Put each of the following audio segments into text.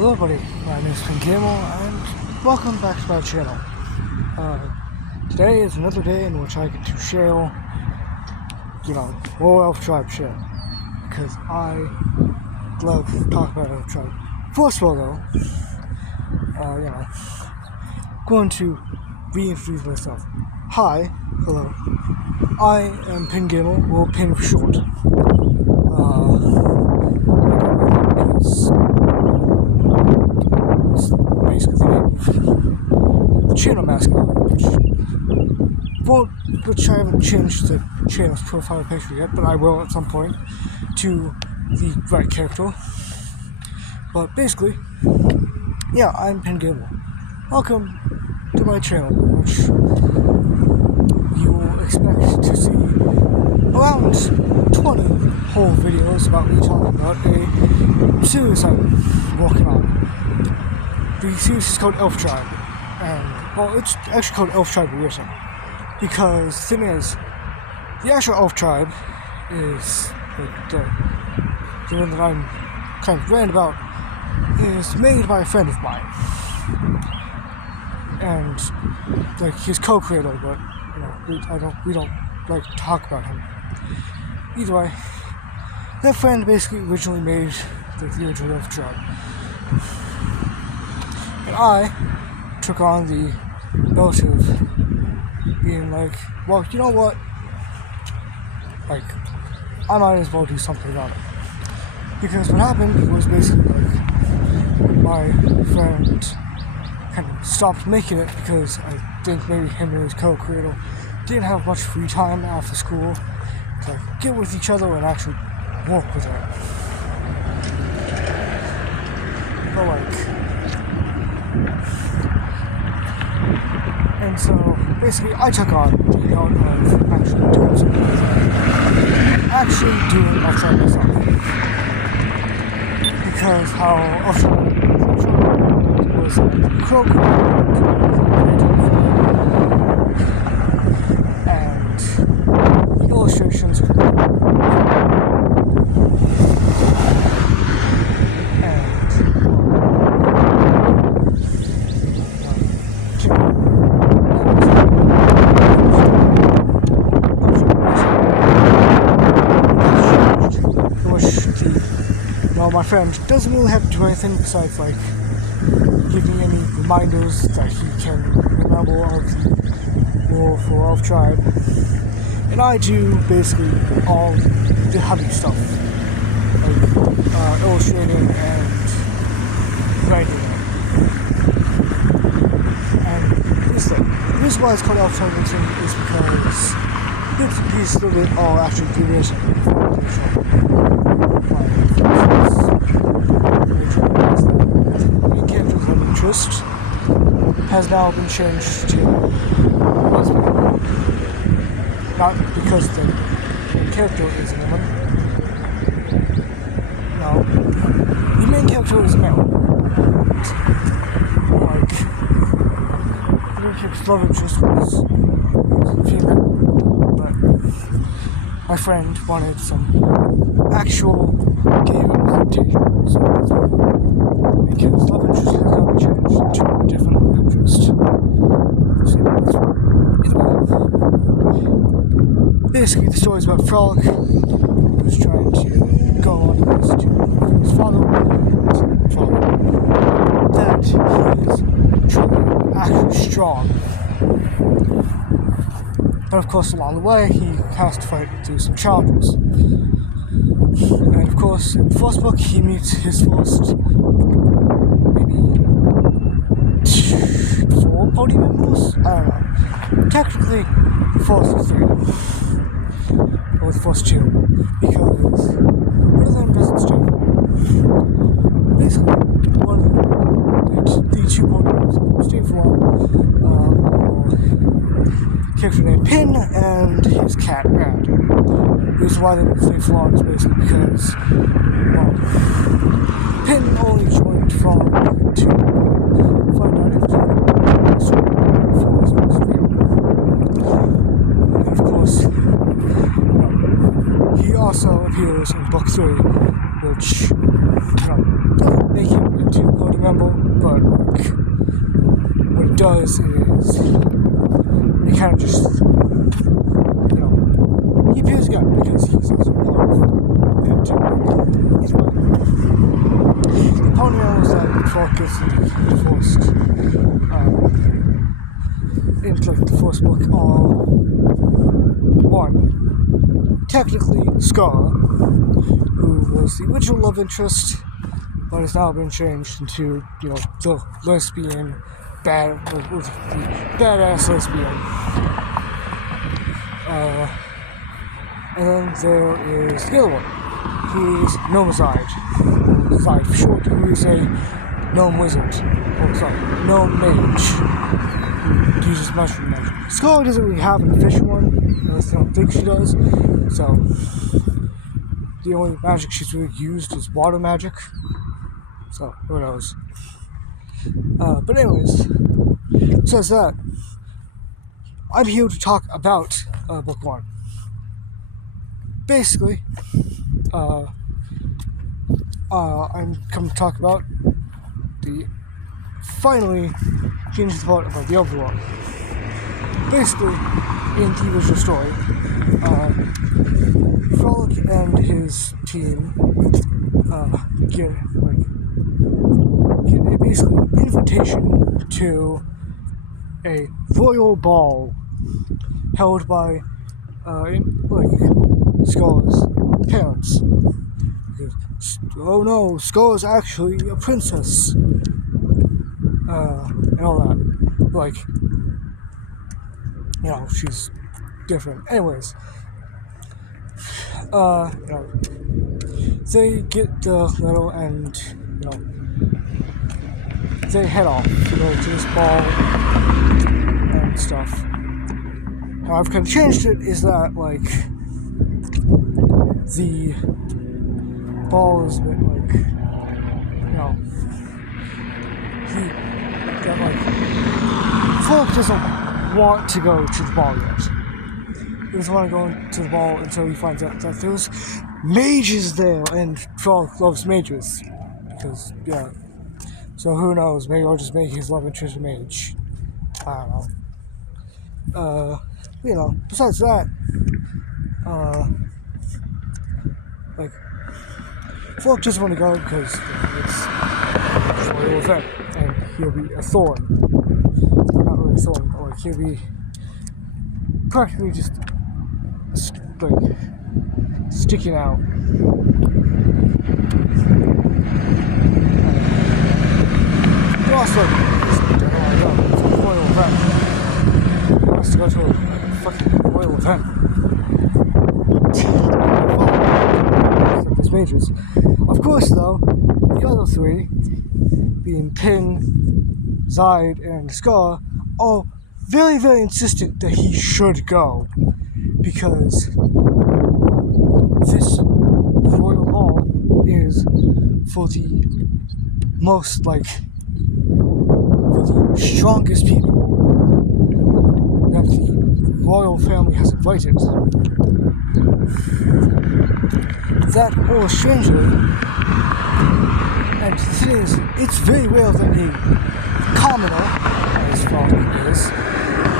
Hello everybody, my name is Pin Camo and welcome back to my channel. Today is another day in which I get to share, more Elf Tribe shit. Because I love talking about Elf Tribe. First of all though, going to reintroduce myself. Hi, hello, I am Pin Camo, or Pin for short. The channel mascot, which I haven't changed the channel's profile picture yet, but I will at some point to the right character. But basically, yeah, I'm Pin Camo. Welcome to my channel, which you will expect to see around 20 whole videos about me talking about a series I'm working on. The series is called Elf Tribe, and, well, it's actually called Elf Tribe Rewritten, because the thing is, the actual Elf Tribe is, the one that I'm kind of ranting about, is made by a friend of mine, and, he's co-creator, but, we don't like to talk about him. Either way, that friend basically originally made the original Elf Tribe. And I took on the note of being like, well, you know what? I might as well do something about it. Because what happened was basically my friend kind of stopped making it because I think maybe him and his co-creator didn't have much free time after school to get with each other and actually work with it. But and so basically I took on the note of actually doing something with it. Actually doing Elf Tribe myself. Because how Elf Tribe was a croak and the illustrations my friend doesn't really have to do anything besides giving any reminders that he can remember of the lore for Elf Tribe. And I do basically all the heavy stuff, illustrating and writing. And the reason why it's called Elf Tribe is because bits and pieces of it all actually do written for the show. Interest has now been changed to husband. Not because the main character is a woman. No. The main character is male. The main character's love interest was female. But my friend wanted some actual gay representation. So because love interest has now been changed to a different love interest. Basically, the story is about Frolic, who's trying to go on a quest to his father, that he is truly actually strong. But of course, along the way, he has to fight through some challenges. And of course, in the first book, he meets his first, maybe 4 party members? I don't know. Technically, the first 3. Or the first 2. Because one of them doesn't stay for long. Basically, one of the 2 party members don't stay for long. Character named Pin and his cat Brad. The reason why they didn't stay for long is basically because, well, Pin only joined Frog to find out if the story was real. And of course, he also appears in book 3, which doesn't make him into party but like, what it does is it kind of just, he appears again because he's also part of it too. Either way, the opponent animals that Frog gets forced into like the first book are one, technically Scar, who was the original love interest, but has now been changed into, the lesbian, badass lesbian. And then there is the other one, who is Gnomazide, Zide for short, who is a gnome wizard, gnome mage, who uses mushroom magic. Scar doesn't really have an official one, at least I don't think she does, so the only magic she's really used is water magic, so who knows. But anyways, besides that, I'm here to talk about book one. Basically, I'm coming to talk about the finally changing the plot about the Overlord. Basically, in the original story, Frolic and his team get basically an invitation to a royal ball held by Scar's parents. Because, oh no, Scar's actually a princess, and all that. Like, she's different. Anyways, they get the letter and they head off to this ball and stuff. How I've kind of changed it is that the ball is a bit Frog doesn't want to go to the ball yet. He doesn't want to go to the ball until he finds out that there's mages there, and Frog loves mages. Because, so who knows, maybe I'll just make his love interest a mage. I don't know. Besides that, Frog doesn't want to go because it's a royal event, and he'll be a thorn. Not really a thorn, but he'll be practically just sticking out. But also, it's a royal event. He wants to go to a fucking royal event. There's majors. Of course, though, the other three, being Pin, Zide, and Scar, are very, very insistent that he should go. Because this royal ball is for the most, for the strongest people that the royal family has invited. That, or strangely, and the thing is, it's very rare that a commoner, as Frog is,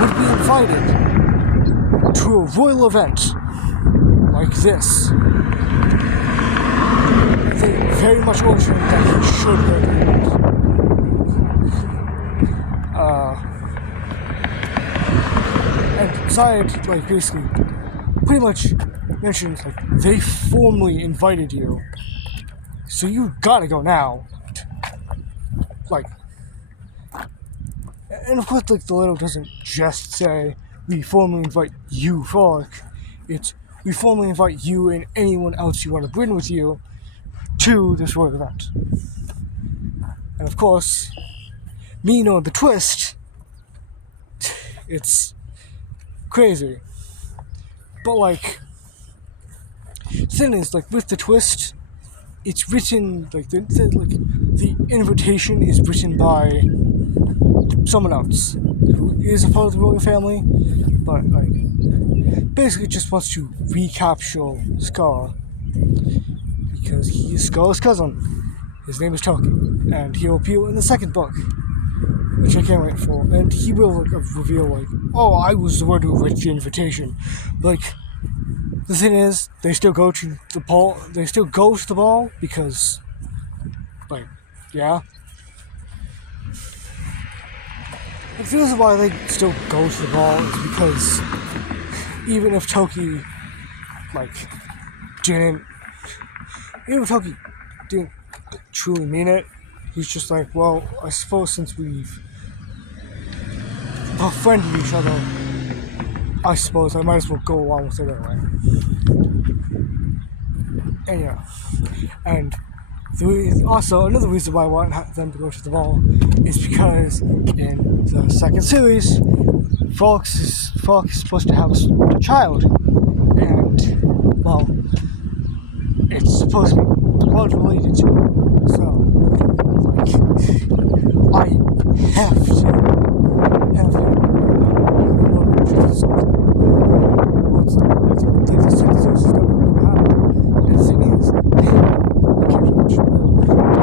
would be invited to a royal event like this. They very much urge him that he should go to it. And Zayed, basically, pretty much mentions, they formally invited you, so you gotta go now. And of course, the letter doesn't just say, we formally invite you, Frolic. It's, we formally invite you and anyone else you want to bring with you to this royal event. And of course, me knowing the twist, it's crazy. But the thing is, with the twist, it's written, the invitation is written by someone else who is a part of the royal family, but basically just wants to recapture Scar because he is Scar's cousin, His name is Toki, and he'll appear in the second book, which I can't wait for. And he will reveal oh, I was the one who reached the invitation. The thing is, they still go to the ball. They still go to the ball because, yeah. The reason why they still go to the ball is because even if Toki, didn't, truly mean it, he's just well, I suppose since we've befriended each other, I suppose I might as well go along with it anyway. And yeah, and also another reason why I want them to go to the ball is because in the second series, Fox is supposed to have a child, and it's supposed to be blood related to it. So I have to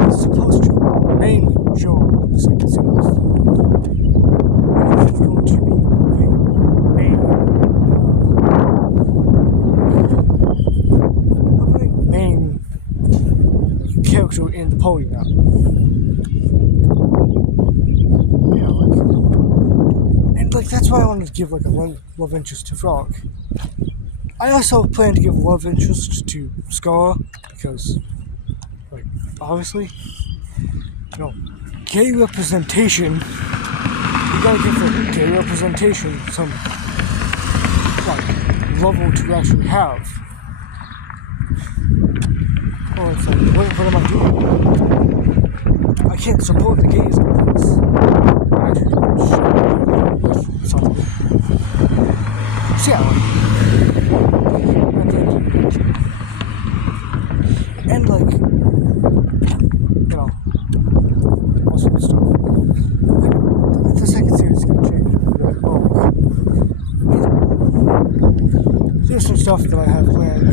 it's supposed to mainly show the second series. It's going to be the main character in the podium now. And that's why I wanted to give a love interest to Frog. I also plan to give love interest to Scar because, obviously, gay representation. You gotta give the gay representation some level to actually have. Or it's what am I doing? I can't support the gays on this. Something. So yeah, and all sorts of stuff. The second series is gonna change. There's some stuff that I have planned.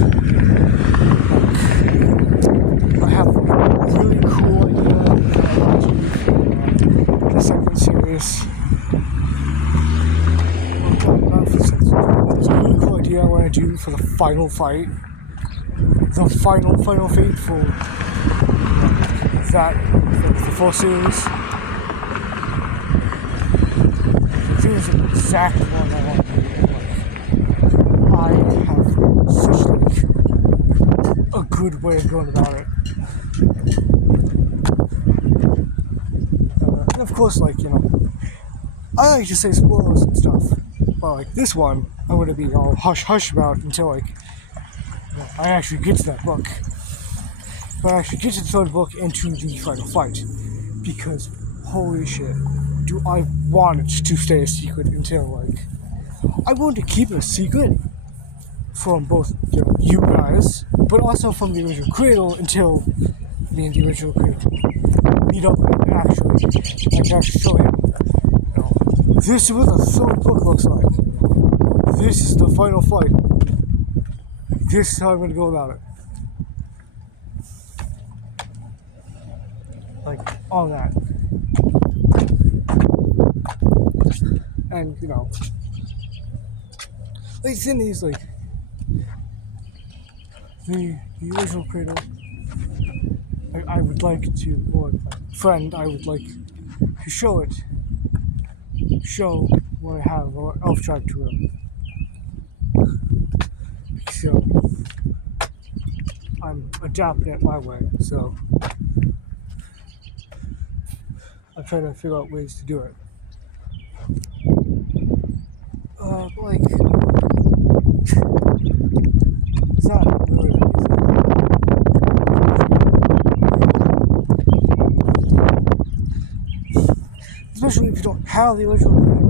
I have a really cool idea that I want to do for the second series. There's a really cool idea I want to do for the final fight. The final fight for the full series. Here's exactly what I want to do. I have such a good way of going about it. And of course, I like to say spoilers and stuff. But this one, I'm going to be all hush about until I actually get to that book. But I actually get to the third book into the final fight. Because, holy shit, do I want it to stay a secret until, I want to keep it a secret from both you guys, but also from the original Cradle until me and the original Cradle meet up and actually show him. This is what the third book looks like. This is the final fight. This is how I'm going to go about it. All that. And, the thing is, the original Cradle, I would like to, or my friend, I would like to show what I have, or Elf Tribe to him. So, I'm adapting it my way, so I'm trying to figure out ways to do it. It's not really easy. Especially if you don't have the original